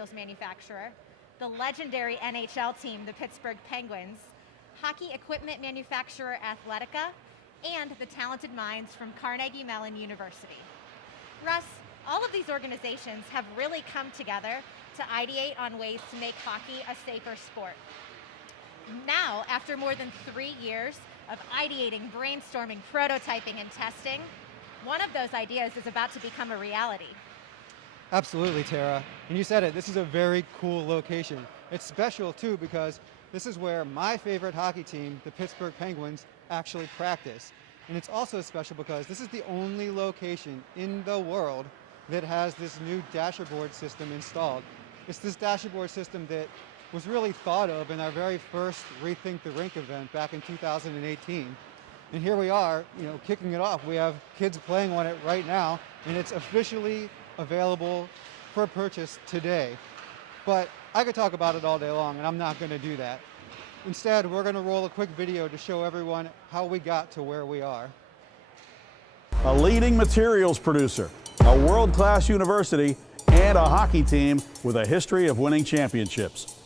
materials manufacturer, the legendary NHL team, the Pittsburgh Penguins, hockey equipment manufacturer Athletico, and the talented minds from Carnegie Mellon University. Russ, all of these organizations have really come together to ideate on ways to make hockey a safer sport. Now, after more than 3 years of ideating, brainstorming, prototyping, and testing, one of those ideas is about to become a reality. Absolutely, Tara. And you said it, this is a very cool location. It's special too because this is where my favorite hockey team, the Pittsburgh Penguins, actually practice. And it's also special because this is the only location in the world that has this new dashboard system installed. It's this dashboard system that was really thought of in our very first Rethink the Rink event back in 2018. And here we are, kicking it off. We have kids playing on it right now, and it's officially available for purchase today. But I could talk about it all day long, and I'm not going to do that. Instead, we're going to roll a quick video to show everyone how we got to where we are. A leading materials producer, a world-class university, and a hockey team with a history of winning championships.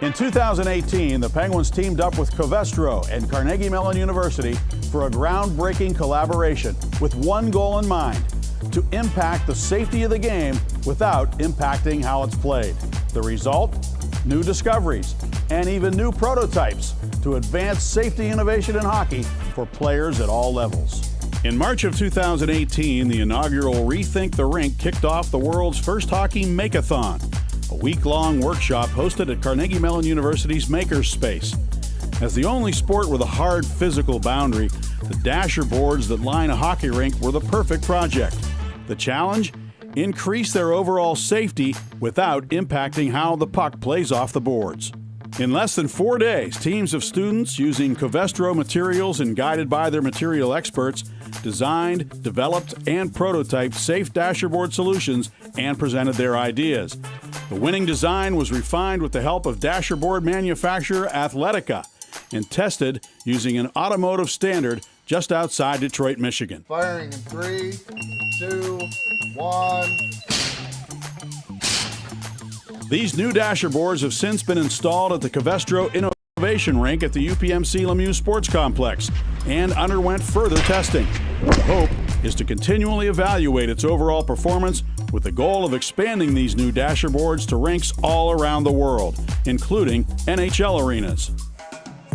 In 2018, the Penguins teamed up with Covestro and Carnegie Mellon University for a groundbreaking collaboration with one goal in mind: to impact the safety of the game without impacting how it's played. The result? New discoveries and even new prototypes to advance safety innovation in hockey for players at all levels. In March of 2018, the inaugural Rethink the Rink kicked off the world's first hockey Make-a-Thon, a week-long workshop hosted at Carnegie Mellon University's Makerspace. As the only sport with a hard physical boundary, the dasher boards that line a hockey rink were the perfect project. The challenge? Increase their overall safety without impacting how the puck plays off the boards. In less than 4 days, teams of students using Covestro materials and guided by their material experts designed, developed, and prototyped safe dasherboard solutions and presented their ideas. The winning design was refined with the help of dasherboard manufacturer Athletico and tested using an automotive standard just outside Detroit, Michigan. Firing in 3, 2, 1. These new dasherboards have since been installed at the Covestro Innovation Rink at the UPMC Lemieux Sports Complex and underwent further testing. The hope is to continually evaluate its overall performance with the goal of expanding these new dasherboards to rinks all around the world, including NHL arenas.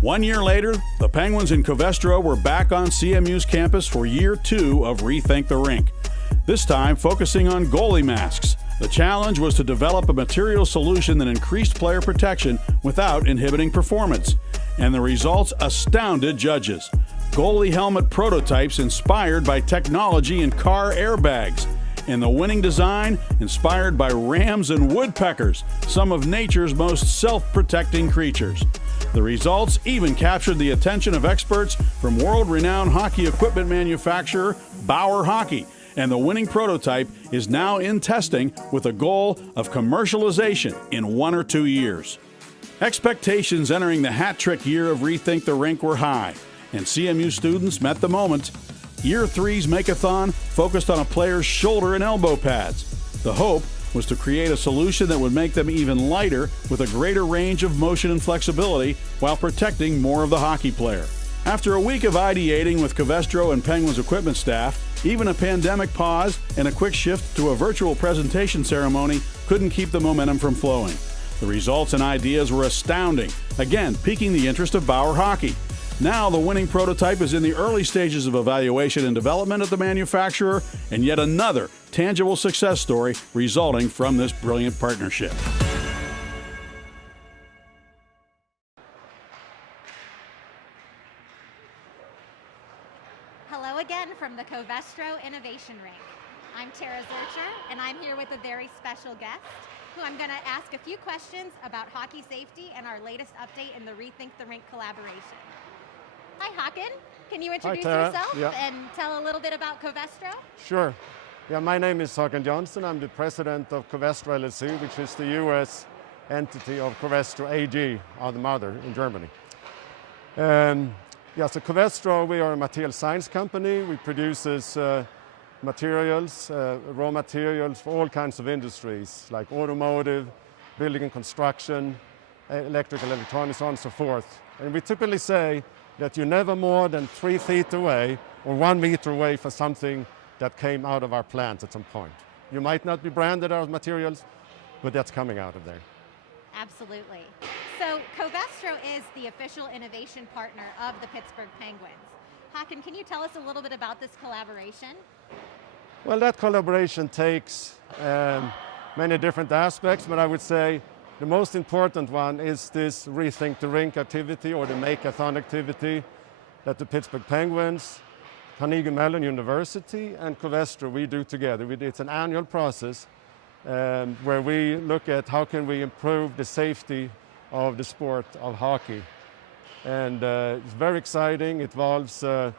1 year later, the Penguins and Covestro were back on CMU's campus for year 2 of Rethink the Rink, this time focusing on goalie masks. The challenge was to develop a material solution that increased player protection without inhibiting performance, and the results astounded judges. Goalie helmet prototypes inspired by technology in car airbags, and the winning design inspired by rams and woodpeckers, some of nature's most self-protecting creatures. The results even captured the attention of experts from world-renowned hockey equipment manufacturer Bauer Hockey, and the winning prototype is now in testing with a goal of commercialization in 1 or 2 years. Expectations entering the hat-trick year of Rethink the Rink were high, and CMU students met the moment. Year 3's Make-a-Thon focused on a player's shoulder and elbow pads. The hope was to create a solution that would make them even lighter with a greater range of motion and flexibility while protecting more of the hockey player. After a week of ideating with Covestro and Penguins equipment staff, even a pandemic pause and a quick shift to a virtual presentation ceremony couldn't keep the momentum from flowing. The results and ideas were astounding, again piquing the interest of Bauer Hockey. Now the winning prototype is in the early stages of evaluation and development at the manufacturer, and yet another tangible success story resulting from this brilliant partnership. Hello again from the Covestro Innovation Rink. I'm Tara Zurcher, and I'm here with a very special guest who I'm going to ask a few questions about hockey safety and our latest update in the Rethink the Rink collaboration. Hi, Håkan. Can you introduce yourself and tell a little bit about Covestro? Sure. Yeah, my name is Håkan Johnson. I'm the president of Covestro LLC, which is the US entity of Covestro AG, the mother in Germany. So Covestro, we are a material science company. We produce materials, raw materials for all kinds of industries like automotive, building and construction, electrical, electronics, so on and so forth. And we typically say that you're never more than 3 feet away or 1 meter away from something that came out of our plant at some point. You might not be branded our materials, but that's coming out of there. Absolutely. So Covestro is the official innovation partner of the Pittsburgh Penguins. Håkan, can you tell us a little bit about this collaboration? Well, that collaboration takes many different aspects, but I would say the most important one is this Rethink the Rink activity, or the Make-a-Thon activity, that the Pittsburgh Penguins, Carnegie Mellon University, and Covestro, we do together. It's an annual process where we look at how can we improve the safety of the sport of hockey. And it's very exciting. It involves a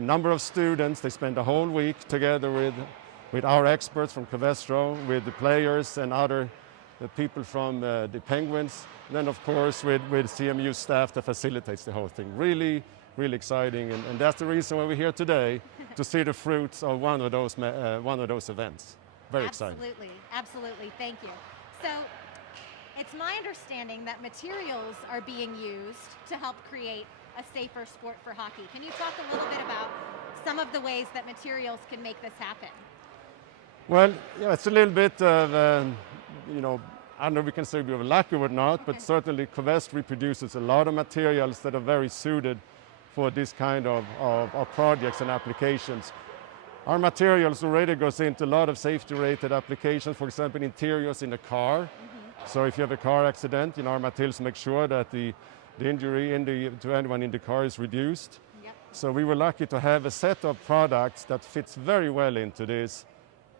number of students. They spend a whole week together with our experts from Covestro, with the players and other people from the Penguins. And then, of course, with CMU staff that facilitates the whole thing. Really, really exciting. And that's the reason why we're here today, to see the fruits of one of those events. Very exciting. Absolutely, absolutely. Thank you. So, it's my understanding that materials are being used to help create a safer sport for hockey. Can you talk a little bit about some of the ways that materials can make this happen? Well, yeah, it's a little bit of, I don't know if we can say we were lucky or not, but certainly Covestro produces a lot of materials that are very suited for this kind of projects and applications. Our materials already goes into a lot of safety-rated applications, for example, interiors in a car. So if you have a car accident, our materials make sure that the injury to anyone in the car is reduced. Yep. So we were lucky to have a set of products that fits very well into this.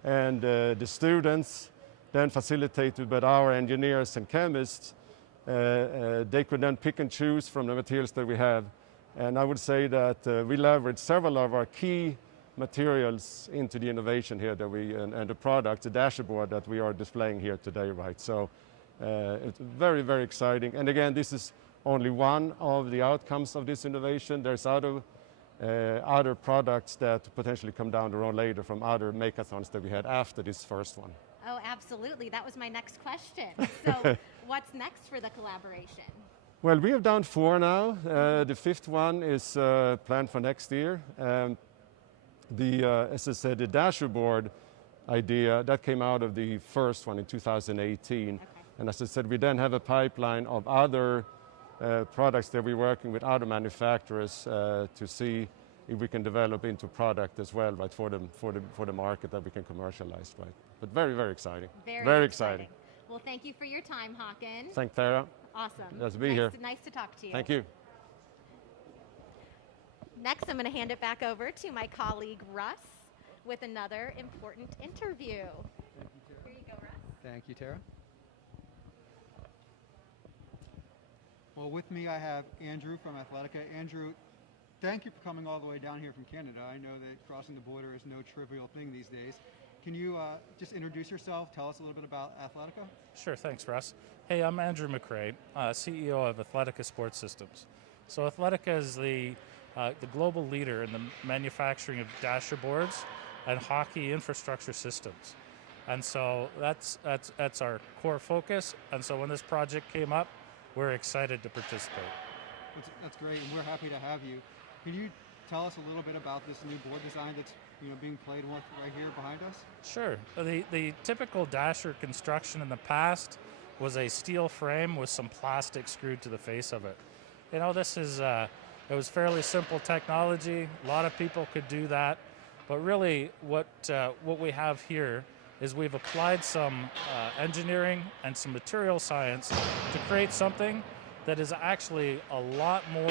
And the students, then facilitated by our engineers and chemists, they could then pick and choose from the materials that we have. And I would say that we leverage several of our key materials into the innovation here that and the product, the dashboard that we are displaying here today, right? So it's very, very exciting. And again, this is only one of the outcomes of this innovation. There's other products that potentially come down the road later from other Make-a-Thons that we had after this first one. Oh, absolutely. That was my next question. So what's next for the collaboration? Well, we have done 4 now. The 5th one is planned for next year. As I said, the dashboard idea, that came out of the first one in 2018. Okay. And as I said, we then have a pipeline of other products that we're working with other manufacturers to see if we can develop into product as well, right, for the market that we can commercialize, right? But very, very exciting. Very exciting. Well, thank you for your time, Håkan. Thanks, Tara. Awesome. Nice to be here. Nice to talk to you. Thank you. Next, I'm going to hand it back over to my colleague, Russ, with another important interview. Thank you, Tara. Here you go, Russ. Thank you, Tara. Well, with me I have Andrew from Athletico. Andrew, thank you for coming all the way down here from Canada. I know that crossing the border is no trivial thing these days. Can you just introduce yourself, tell us a little bit about Athletico? Sure, thanks, Russ. Hey, I'm Andrew McRae, CEO of Athletico Sports Systems. So Athletico is the global leader in the manufacturing of dasher boards and hockey infrastructure systems. And so that's our core focus. And so when this project came up, we're excited to participate. That's great, and we're happy to have you. Can you tell us a little bit about this new board design that's being played with right here behind us? Sure. The typical dasher construction in the past was a steel frame with some plastic screwed to the face of it. This is it was fairly simple technology. A lot of people could do that, but really what we have here is we've applied some engineering and some material science to create something that is actually a lot more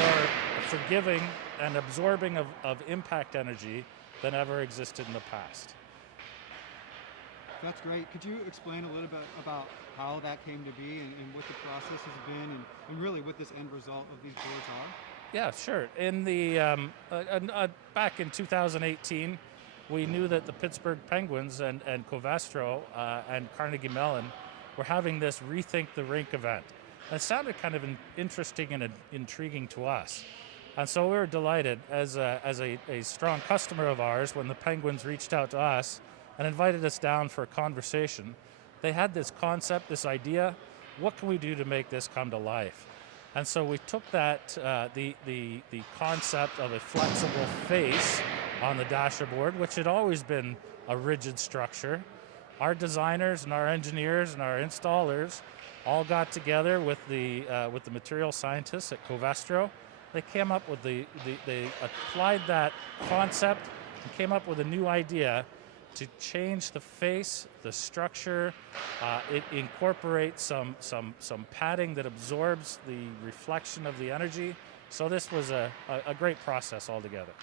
forgiving and absorbing of impact energy than ever existed in the past. That's great. Could you explain a little bit about how that came to be and what the process has been and really what this end result of these boards are? Yeah, sure. In the back in 2018, we knew that the Pittsburgh Penguins and Covestro and Carnegie Mellon were having this Rethink the Rink event. It sounded kind of interesting and intriguing to us. And so we were delighted as a strong customer of ours when the Penguins reached out to us and invited us down for a conversation. They had this concept, this idea, what can we do to make this come to life? And so we took that, the concept of a flexible face on the dasher board, which had always been a rigid structure. Our designers and our engineers and our installers all got together with the material scientists at Covestro. They came up with they applied that concept and came up with a new idea to change the face, the structure. It incorporates some padding that absorbs the reflection of the energy. So this was a great process altogether.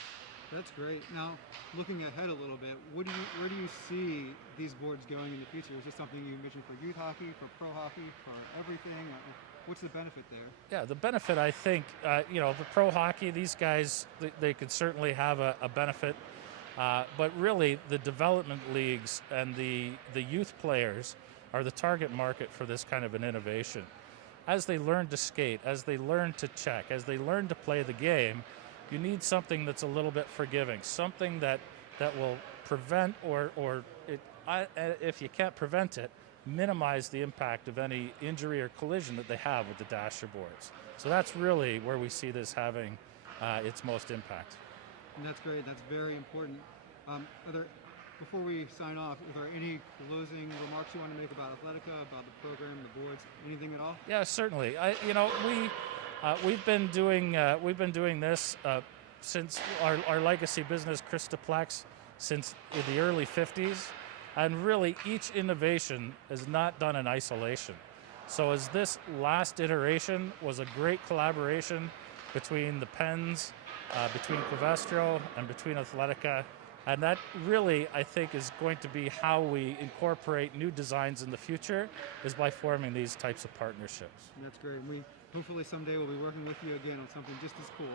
That's great. Now, looking ahead a little bit, where do you see these boards going in the future? Is this something you envision for youth hockey, for pro hockey, for everything? What's the benefit there? Yeah, the benefit, I think, the pro hockey, these guys, they could certainly have a benefit. But really, the development leagues and the youth players are the target market for this kind of an innovation. As they learn to skate, as they learn to check, as they learn to play the game, you need something that's a little bit forgiving, something that will prevent if you can't prevent it, minimize the impact of any injury or collision that they have with the dasher boards. So that's really where we see this having its most impact. And that's great. That's very important. Before we sign off, are there any closing remarks you want to make about Athletico, about the program, the boards, anything at all? Yeah, certainly. We've been doing this since our legacy business, Christoplex, since the early 50s, and really each innovation is not done in isolation. So as this last iteration was a great collaboration between the Pens, between Covestro and between Athletico, and that really, I think, is going to be how we incorporate new designs in the future, is by forming these types of partnerships. That's great. We hopefully someday we'll be working with you again on something just as cool.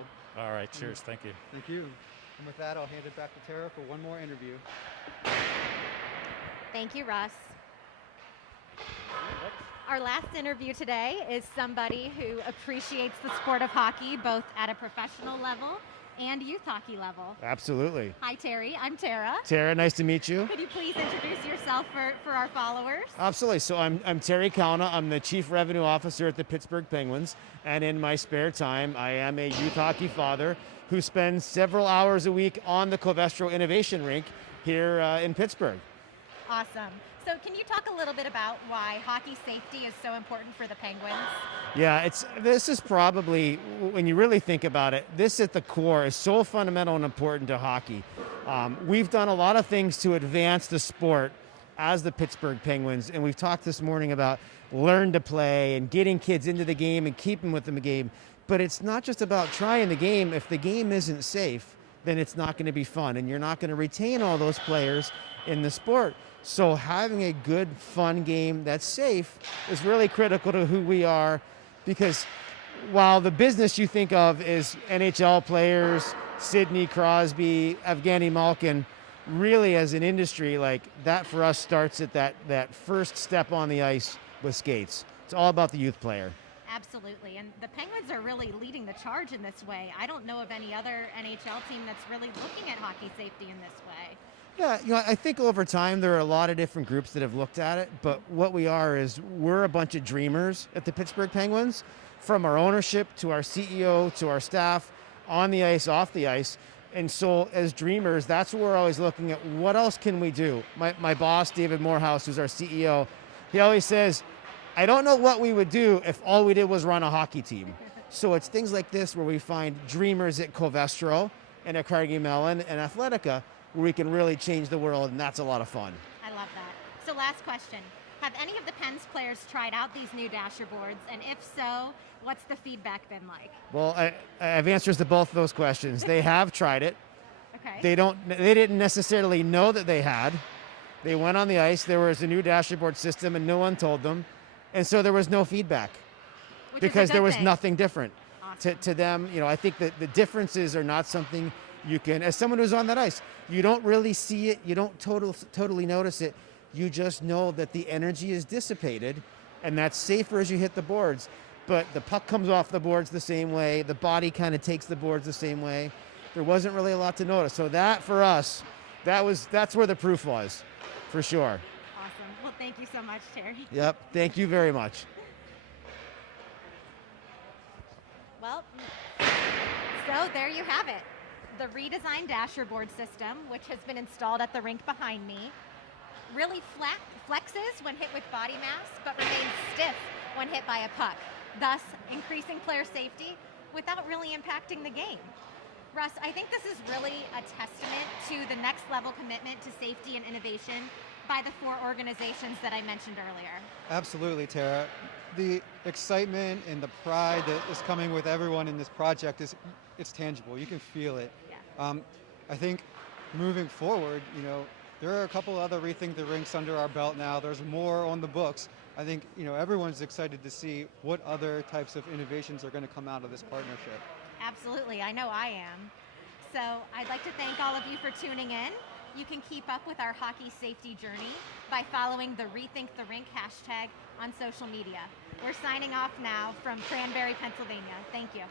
All right, cheers, thank you. Thank you. And with that, I'll hand it back to Tara for one more interview. Thank you, Russ. Our last interview today is somebody who appreciates the sport of hockey, both at a professional level and youth hockey level. Absolutely. Hi, Terry. I'm Tara. Tara, nice to meet you. Could you please introduce yourself for our followers? Absolutely. So I'm Terry Kauna. I'm the Chief Revenue Officer at the Pittsburgh Penguins. And in my spare time, I am a youth hockey father who spends several hours a week on the Covestro Innovation Rink here in Pittsburgh. Awesome. So can you talk a little bit about why hockey safety is so important for the Penguins? Yeah, this is probably, when you really think about it, this at the core is so fundamental and important to hockey. We've done a lot of things to advance the sport as the Pittsburgh Penguins, and we've talked this morning about learn to play and getting kids into the game and keeping with the game. But it's not just about trying the game. If the game isn't safe, then it's not going to be fun, and you're not going to retain all those players in the sport. So having a good, fun game that's safe is really critical to who we are, because while the business you think of is NHL players, Sidney Crosby, Evgeny Malkin, really as an industry, like that for us starts at that first step on the ice with skates. It's all about the youth player. Absolutely, and the Penguins are really leading the charge in this way. I don't know of any other NHL team that's really looking at hockey safety in this way. Yeah, I think over time there are a lot of different groups that have looked at it, but what we are is we're a bunch of dreamers at the Pittsburgh Penguins, from our ownership to our CEO to our staff, on the ice, off the ice. And so as dreamers, that's what we're always looking at. What else can we do? My boss, David Morehouse, who's our CEO, he always says, I don't know what we would do if all we did was run a hockey team. So it's things like this where we find dreamers at Covestro and at Carnegie Mellon and Athletico, where we can really change the world, and that's a lot of fun. I love that. So last question. Have any of the Pens players tried out these new dasher boards? And if so, what's the feedback been like? Well, I have answers to both of those questions. They have tried it. Okay. They didn't necessarily know that they had. They went on the ice, there was a new dasher board system, and no one told them. And so there was no feedback. Which because there was thing. nothing different. Awesome. To them. I think that the differences are not something you can, as someone who's on that ice, you don't really see it, you don't totally notice it, you just know that the energy is dissipated, and that's safer as you hit the boards. but the puck comes off the boards the same way. The body kind of takes the boards the same way. There wasn't really a lot to notice. So that, for us, that's where the proof was, for sure. Awesome. Well, thank you so much, Terry. Yep. Thank you very much. Well, so there you have it. The redesigned dasher board system, which has been installed at the rink behind me, really flexes when hit with body mass, but remains stiff when hit by a puck, thus increasing player safety without really impacting the game. Russ, I think this is really a testament to the next level commitment to safety and innovation by the 4 organizations that I mentioned earlier. Absolutely, Tara. The excitement and the pride that is coming with everyone in this project it's tangible. You can feel it. Yeah. I think moving forward, there are a couple other Rethink the Rinks under our belt now. There's more on the books. I think everyone's excited to see what other types of innovations are going to come out of this partnership. Absolutely, I know I am. So I'd like to thank all of you for tuning in. You can keep up with our hockey safety journey by following the Rethink the Rink hashtag on social media. We're signing off now from Cranberry, Pennsylvania. Thank you.